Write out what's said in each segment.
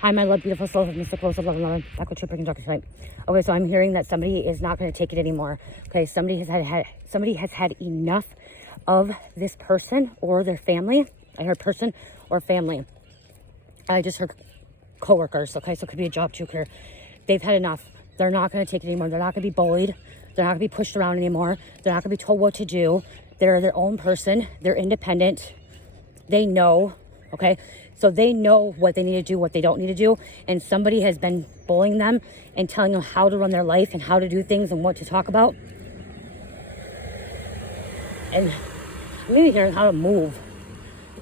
Hi, my love, beautiful souls of mystical, love and love. Back with your freaking doctor tonight. Okay, so I'm hearing that somebody is not going to take it anymore. Okay, somebody has had enough of this person or their family. I heard person or family. I just heard coworkers. Okay, so it could be a job too. They've had enough. They're not going to take it anymore. They're not going to be bullied. They're not going to be pushed around anymore. They're not going to be told what to do. They're their own person. They're independent. They know. Okay, so they know what they need to do, what they don't need to do, and somebody has been bullying them and telling them how to run their life and how to do things and what to talk about, and maybe hearing how to move.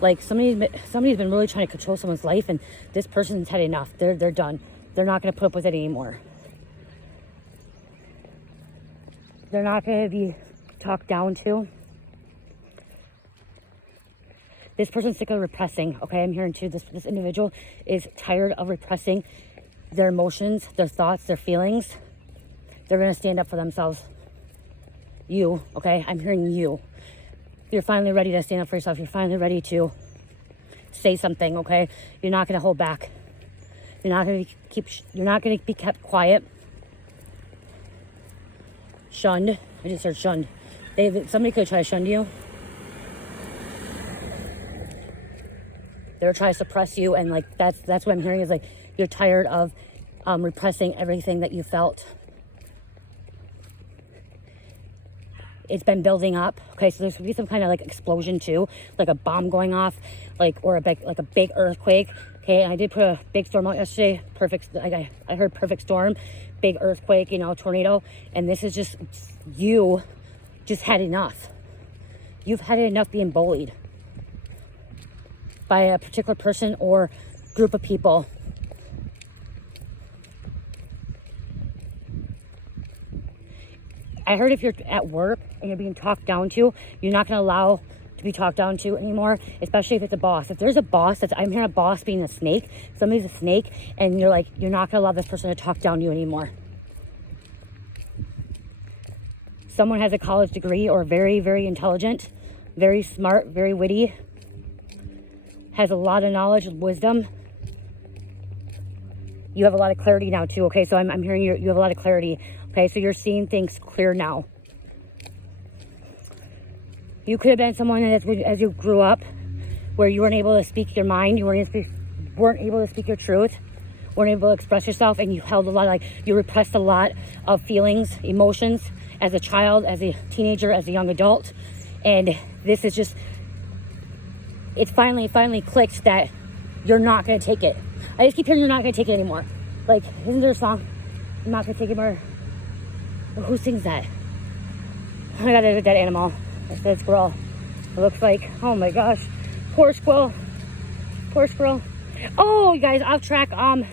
Like somebody's been really trying to control someone's life, and this person's had enough. They're done. They're not going to put up with it anymore. They're not going to be talked down to. This person's sick of repressing, okay? I'm hearing too, this individual is tired of repressing their emotions, their thoughts, their feelings. They're going to stand up for themselves. You, okay? I'm hearing you. You're finally ready to stand up for yourself. You're finally ready to say something, okay? You're not going to hold back. You're not going to be kept quiet. Shunned. I just heard shunned. Somebody could try to shun you. They're trying to suppress you, and like that's what I'm hearing is like you're tired of repressing everything that you felt. It's been building up. Okay, so there's gonna be some kind of like explosion too, like a bomb going off, or a big earthquake. Okay, and I did put a big storm out yesterday. Perfect. I heard perfect storm, big earthquake, tornado, and this is just you. Just had enough. You've had enough being bullied by a particular person or group of people. I heard if you're at work and you're being talked down to, you're not going to allow to be talked down to anymore, especially if it's a boss. If there's a boss, I'm hearing a boss being a snake, somebody's a snake, and you're not going to allow this person to talk down to you anymore. Someone has a college degree or very, very intelligent, very smart, very witty, has a lot of knowledge and wisdom. You have a lot of clarity now too, okay? So I'm hearing you have a lot of clarity, okay? So you're seeing things clear now. You could have been someone as you grew up where you weren't able to speak your mind, you weren't able to speak your truth, weren't able to express yourself, and you held a lot, you repressed a lot of feelings, emotions as a child, as a teenager, as a young adult. And this is just, it's finally clicked that you're not going to take it. I just keep hearing you're not going to take it anymore. Like, isn't there a song? I'm not going to take it more. Who sings that? Oh my God, there's a dead animal. It's a squirrel. It looks like, oh my gosh. Poor squirrel. Poor squirrel. Oh, you guys, off track. Caught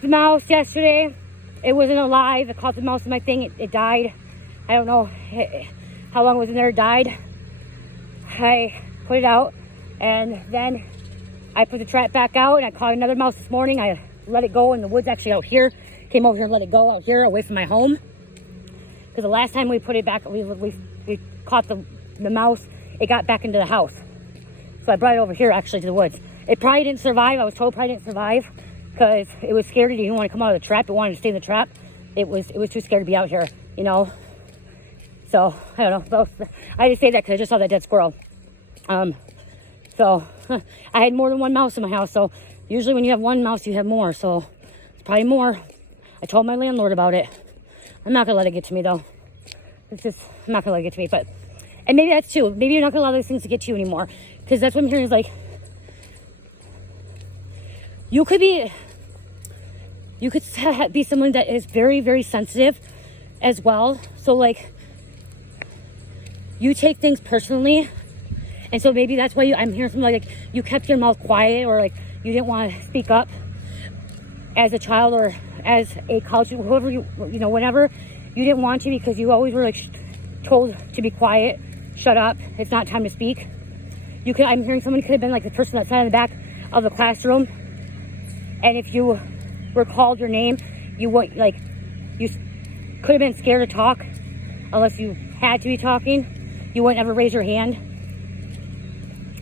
the mouse yesterday. It wasn't alive. I caught the mouse in my thing. It died. I don't know how long it was in there. It died. I put it out, and then I put the trap back out, and I caught another mouse this morning. I let it go in the woods, actually out here. Came over here and let it go out here, away from my home. Because the last time we put it back, we caught the mouse, it got back into the house. So I brought it over here, actually, to the woods. It probably didn't survive. I was told it probably didn't survive because it was scared. It didn't want to come out of the trap. It wanted to stay in the trap. It was too scared to be out here, So, I don't know. I just say that because I just saw that dead squirrel. So, I had more than one mouse in my house. So, usually when you have one mouse, you have more. So, it's probably more. I told my landlord about it. I'm not going to let it get to me, though. I'm not going to let it get to me. And maybe that's too. Maybe you're not going to allow those things to get to you anymore. Because that's what I'm hearing is like, you could be someone that is very, very sensitive as well. So, you take things personally, and so maybe that's why I'm hearing something like you kept your mouth quiet, or you didn't want to speak up as a child or as a college, whoever whenever you didn't want to, because you always were told to be quiet, shut up, it's not time to speak. I'm hearing someone could have been the person that sat in the back of the classroom, and if you were called your name, you could have been scared to talk unless you had to be talking. You wouldn't ever raise your hand.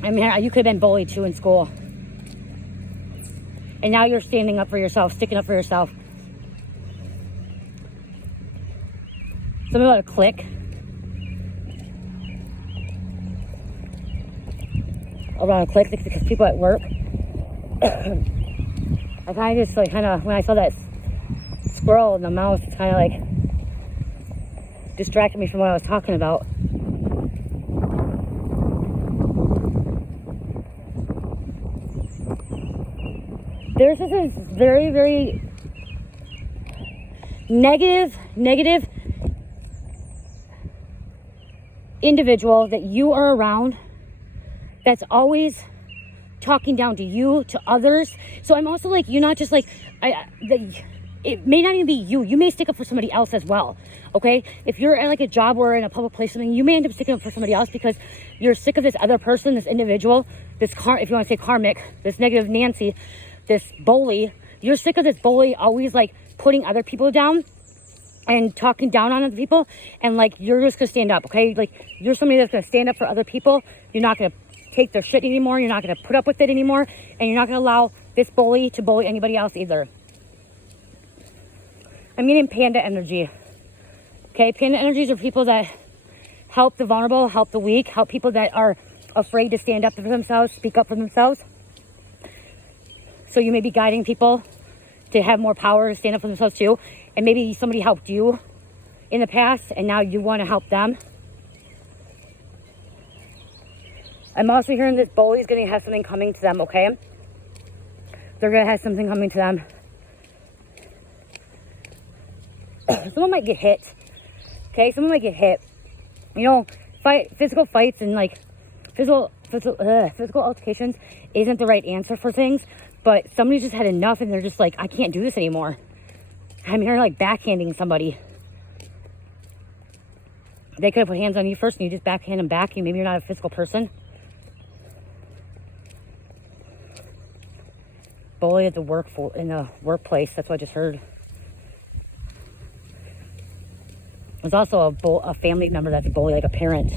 I mean, you could have been bullied too in school. And now you're standing up for yourself, sticking up for yourself. Something about a click. Around a click, because people at work. I kind of just like, when I saw that squirrel in the mouth, it's kind of like distracted me from what I was talking about. There's this very, very negative individual that you are around that's always talking down to you, to others. So I'm also like, you're not just like, it may not even be you. You may stick up for somebody else as well, okay? If you're at like a job or in a public place, something, you may end up sticking up for somebody else because you're sick of this other person, this individual, if you want to say karmic, this negative Nancy, this bully. You're sick of this bully always like putting other people down and talking down on other people, and like you're just gonna stand up, okay? Like you're somebody that's gonna stand up for other people. You're not gonna take their shit anymore. You're not gonna put up with it anymore, and you're not gonna allow this bully to bully anybody else either. I'm getting panda energy. Okay, panda energies are people that help the vulnerable, help the weak, help people that are afraid to stand up for themselves, speak up for themselves. So you may be guiding people to have more power, to stand up for themselves too. And maybe somebody helped you in the past and now you want to help them. I'm also hearing this bully is going to have something coming to them, okay? They're going to have something coming to them. Someone might get hit. Okay, someone might get hit. You know, physical fights and like physical altercations isn't the right answer for things. But somebody just had enough and they're just like, I can't do this anymore. I'm here like backhanding somebody. They could have put hands on you first and you just backhand them back. Maybe you're not a physical person. Bully at the in the workplace. That's what I just heard. There's also a family member that's a bully, like a parent.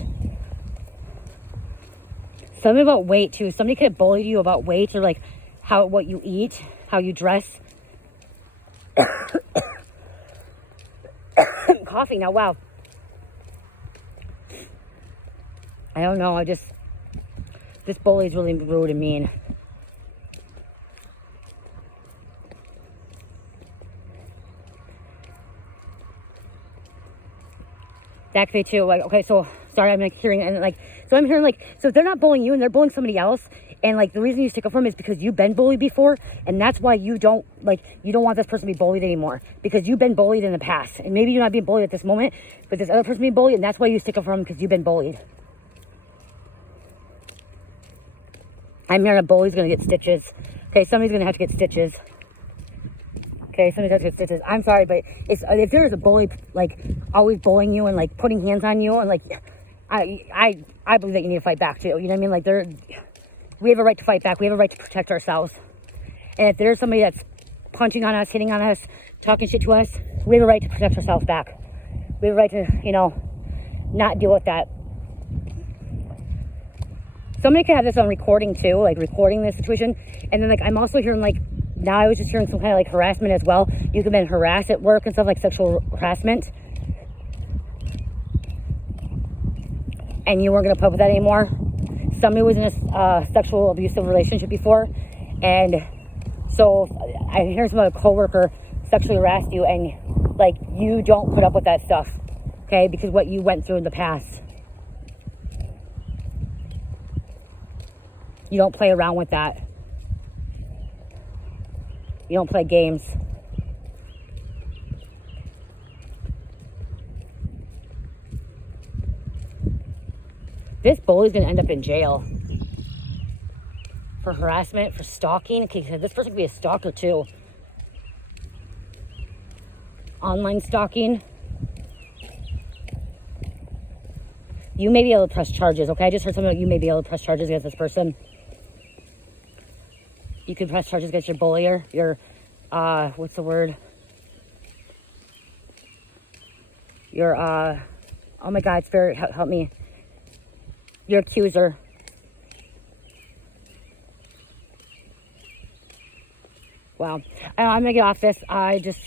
Something about weight too. Somebody could have bullied you about weight or like what you eat, how you dress. Coffee now, wow. I don't know, this bully is really rude and mean. That could be too, like, okay, so, sorry, I'm like hearing, and like, so I'm hearing like, so if they're not bullying you and they're bullying somebody else, and like the reason you stick up for them is because you've been bullied before, and that's why you don't want this person to be bullied anymore, because you've been bullied in the past, and maybe you're not being bullied at this moment, but this other person being bullied, and that's why you stick up for them, because you've been bullied. I'm hearing a bully's gonna get stitches. Okay, somebody's gonna have to get stitches. Okay, somebody has to get stitches. I'm sorry, but if there's a bully like always bullying you and like putting hands on you and like, I believe that you need to fight back too. You know what I mean? Like we have a right to fight back. We have a right to protect ourselves. And if there's somebody that's punching on us, hitting on us, talking shit to us, we have a right to protect ourselves back. We have a right to, not deal with that. Somebody could have this on recording too, like recording this situation. And then like, I'm also hearing like, now I was just hearing some kind of like harassment as well. You could have been harassed at work and stuff, like sexual harassment. And you weren't going to put up with that anymore. Somebody was in a sexual abusive relationship before. And so I hear some other coworker sexually harassed you, and like you don't put up with that stuff. Okay, because what you went through in the past. You don't play around with that. You don't play games. This bully's gonna end up in jail for harassment, for stalking. Okay, so this person could be a stalker too. Online stalking. You may be able to press charges, okay? I just heard something about you may be able to press charges against this person. You can press charges against your bullier, your, what's the word? Your, oh my God, Spirit, help me. Your accuser. Wow. I'm gonna get off this. I just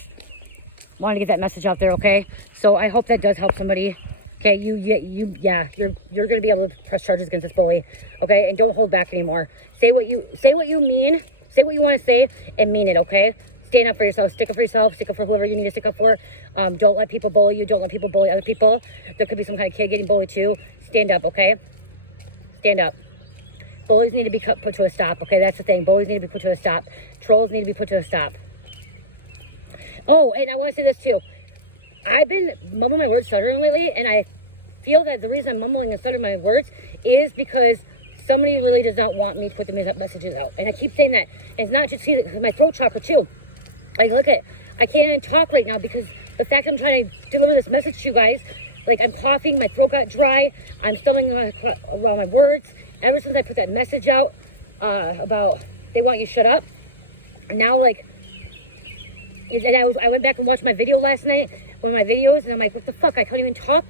wanted to get that message out there, okay? So I hope that does help somebody. Okay, yeah, you're gonna be able to press charges against this bully, okay? And don't hold back anymore. Say what you mean, say what you want to say, and mean it, okay? Stand up for yourself, stick up for yourself, stick up for whoever you need to stick up for. Don't let people bully you, don't let people bully other people. There could be some kind of kid getting bullied too. Stand up, okay? Stand up. Bullies need to be put to a stop, okay? That's the thing. Bullies need to be put to a stop. Trolls need to be put to a stop. Oh, and I want to say this too. I've been mumbling my words, stuttering lately, and I feel that the reason I'm mumbling and stuttering my words is because somebody really does not want me to put the messages out. And I keep saying that. And it's not just my throat chakra too. Like, look at, I can't even talk right now because the fact I'm trying to deliver this message to you guys, like I'm coughing, my throat got dry, I'm stumbling around my words. Ever since I put that message out about they want you shut up, and now like, and I went back and watched my video last night, one of my videos, and I'm like, what the fuck? I couldn't even talk.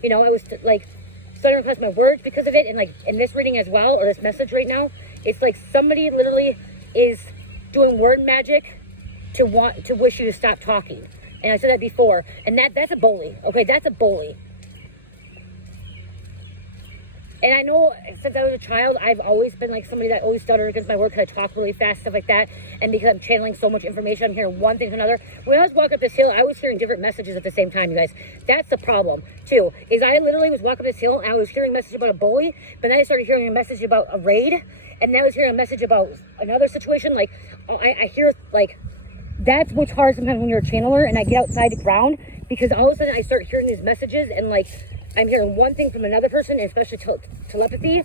You know, I was like stuttering across my words because of it, and like in this reading as well, or this message right now, it's like somebody literally is doing word magic to wish you to stop talking. And I said that before, and that's a bully. Okay, that's a bully. And I know since I was a child, I've always been like somebody that always stuttered against my word because I talk really fast, stuff like that. And because I'm channeling so much information, I'm hearing one thing to another. When I was walking up this hill, I was hearing different messages at the same time, you guys. That's the problem, too, is I literally was walking up this hill and I was hearing a message about a bully, but then I started hearing a message about a raid, and then I was hearing a message about another situation. Like, I hear, like, that's what's hard sometimes when you're a channeler and I get outside the ground, because all of a sudden I start hearing these messages and, like, I'm hearing one thing from another person, and especially telepathy.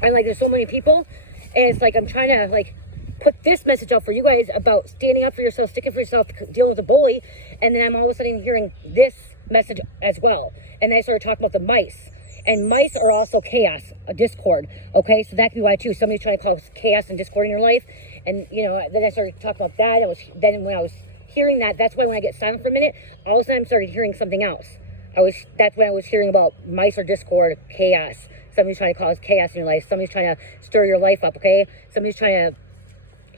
And like, there's so many people, and it's like I'm trying to like put this message out for you guys about standing up for yourself, sticking for yourself, dealing with a bully, and then I'm all of a sudden hearing this message as well. And then I started talking about the mice, and mice are also chaos, a discord. Okay, so that could be why too. Somebody's trying to cause chaos and discord in your life, and you know, then I started talking about that. Then when I was hearing that, that's why when I get silent for a minute, all of a sudden I started hearing something else. That's when I was hearing about mice or discord, chaos. Somebody's trying to cause chaos in your life. Somebody's trying to stir your life up, okay? Somebody's trying to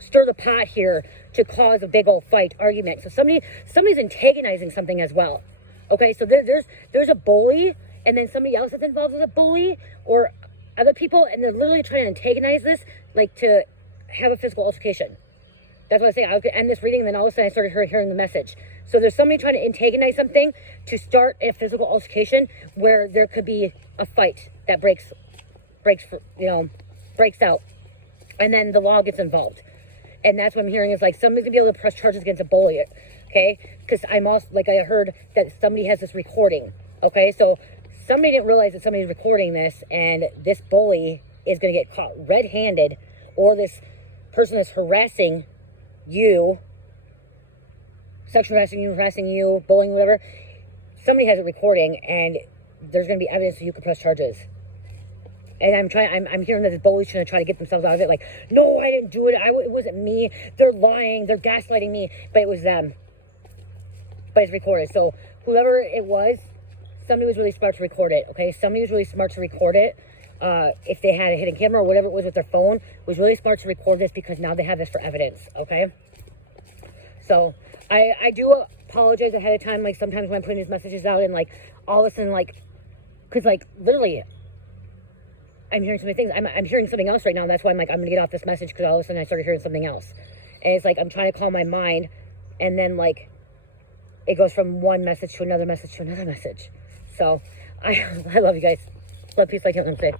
stir the pot here to cause a big old fight, argument. So somebody's antagonizing something as well, okay? So there's a bully, and then somebody else is involved with a bully, or other people, and they're literally trying to antagonize this, like to have a physical altercation. That's what I say. I was going to end this reading, and then all of a sudden I started hearing the message. So there's somebody trying to antagonize something to start a physical altercation where there could be a fight that breaks out. And then the law gets involved. And that's what I'm hearing is like somebody's going to be able to press charges against a bully, okay? Because I'm also, like I heard that somebody has this recording, okay? So somebody didn't realize that somebody's recording this, and this bully is going to get caught red-handed, or this person that's harassing you, sexual harassing you, bullying, whatever, somebody has a recording, and there's going to be evidence so you can press charges. And I'm hearing that the bullies trying to try to get themselves out of it, like, no, I didn't do it, it wasn't me, they're lying, they're gaslighting me, but it was them. But it's recorded, so whoever it was, somebody was really smart to record it, okay? Somebody was really smart to record it. If they had a hidden camera or whatever it was with their phone, was really smart to record this, because now they have this for evidence, okay? So I do apologize ahead of time, like sometimes when I'm putting these messages out, and like all of a sudden, like, because like literally I'm hearing so many things. I'm hearing something else right now, and that's why I'm like, I'm gonna get off this message, because all of a sudden I started hearing something else, and it's like I'm trying to calm my mind, and then like it goes from one message to another message to another message. So I love you guys. Love, peace, like, healing, faith.